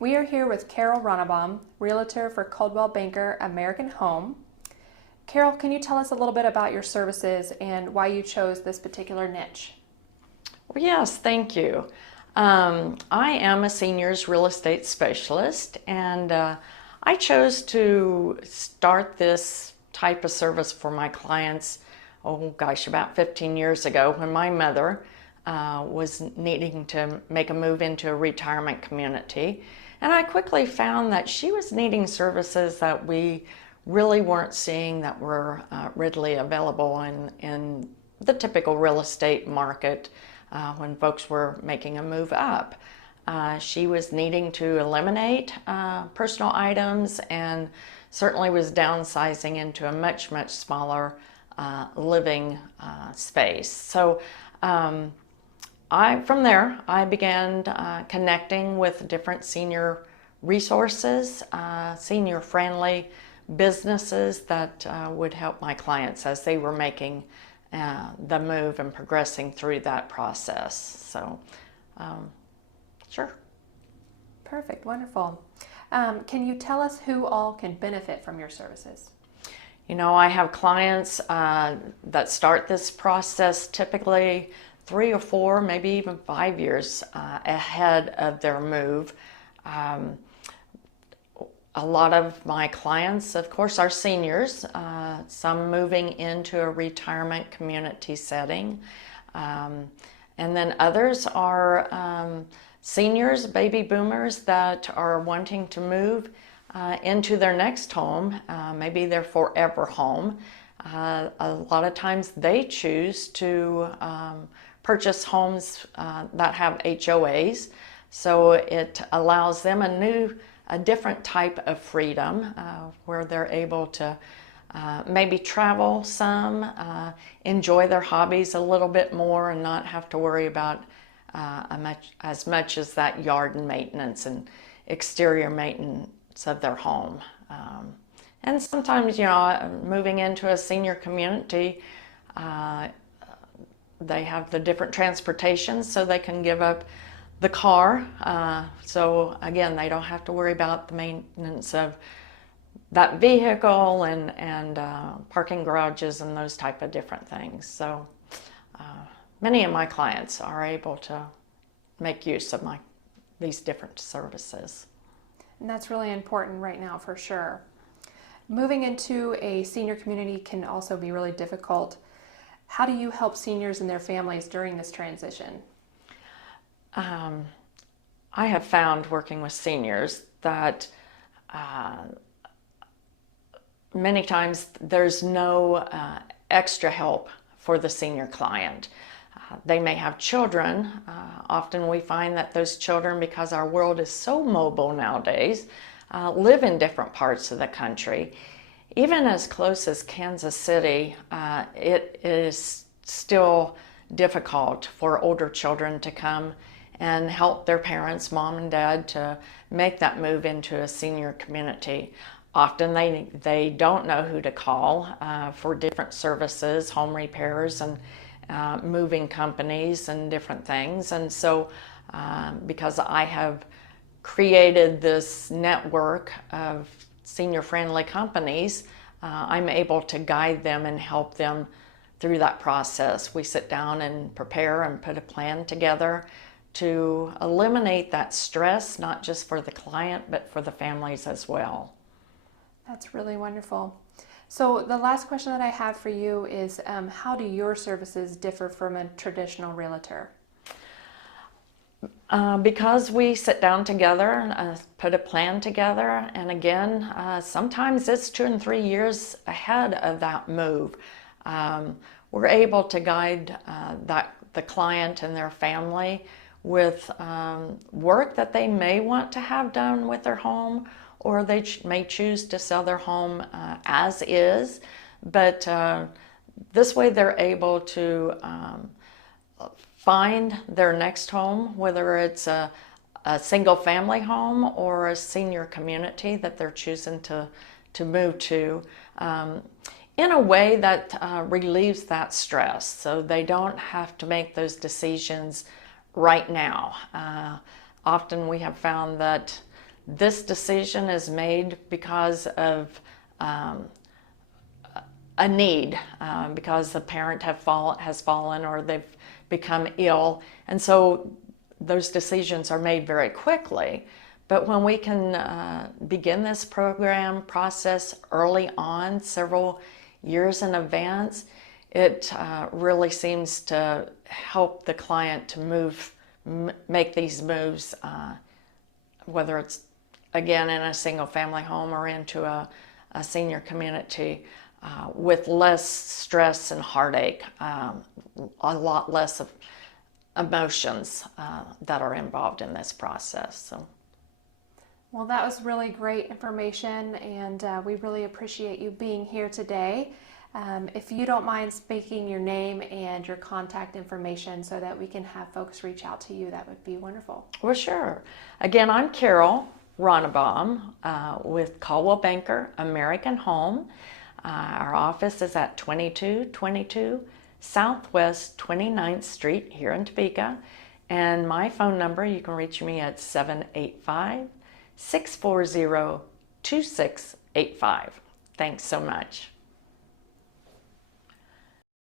We are here with Carol Ronnebaum, Realtor for Coldwell Banker American Home. Carol, can you tell us a little bit about your services and why you chose this particular niche? Well, yes, thank you. I am a seniors real estate specialist, and I chose to start this type of service for my clients, oh gosh, about 15 years ago when my mother was needing to make a move into a retirement community. And I quickly found that she was needing services that we really weren't seeing that were readily available in the typical real estate market when folks were making a move up. She was needing to eliminate personal items and certainly was downsizing into a much, much smaller living space. So from there, I began connecting with different senior resources, senior-friendly businesses that would help my clients as they were making the move and progressing through that process. So, sure. Perfect, wonderful. Can you tell us who all can benefit from your services? You know, I have clients that start this process typically 3 or 4, maybe even 5 years ahead of their move. A lot of my clients, of course, are seniors, some moving into a retirement community setting. And then others are seniors, baby boomers that are wanting to move into their next home, maybe their forever home. A lot of times they choose to purchase homes that have HOAs, so it allows them a different type of freedom where they're able to maybe travel some, enjoy their hobbies a little bit more, and not have to worry about as much as that yard maintenance and exterior maintenance of their home. And sometimes, you know, moving into a senior community, they have the different transportation, so they can give up the car. So again, they don't have to worry about the maintenance of that vehicle and parking garages and those type of different things. So many of my clients are able to make use of these different services. And that's really important right now for sure. Moving into a senior community can also be really difficult. How do you help seniors and their families during this transition? I have found working with seniors that many times there's no extra help for the senior client. They may have children. Often we find that those children, because our world is so mobile nowadays, live in different parts of the country. Even as close as Kansas City, it is still difficult for older children to come and help their parents, mom and dad, to make that move into a senior community. Often they don't know who to call for different services, home repairs and moving companies and different things. And so because I have created this network of senior-friendly companies, I'm able to guide them and help them through that process. We sit down and prepare and put a plan together to eliminate that stress, not just for the client, but for the families as well. That's really wonderful. So the last question that I have for you is, how do your services differ from a traditional realtor? Because we sit down together, put a plan together, and again, sometimes it's 2 and 3 years ahead of that move. We're able to guide the client and their family with work that they may want to have done with their home, or they may choose to sell their home as is, but this way they're able to find their next home, whether it's a single family home or a senior community that they're choosing to move to, in a way that relieves that stress, so they don't have to make those decisions right now. Often we have found that this decision is made because of a need, because the parent has fallen or they've become ill. And so those decisions are made very quickly. But when we can begin this program process early on, several years in advance, it really seems to help the client to make these moves, whether it's, again, in a single family home or into a senior community, with less stress and heartache, a lot less of emotions that are involved in this process. So. Well, that was really great information, and we really appreciate you being here today. If you don't mind speaking your name and your contact information so that we can have folks reach out to you, that would be wonderful. Well, sure. Again, I'm Carol Ronnebaum with Coldwell Banker American Home. Our office is at 2222 Southwest 29th Street here in Topeka. And my phone number, you can reach me at 785-640-2685. Thanks so much.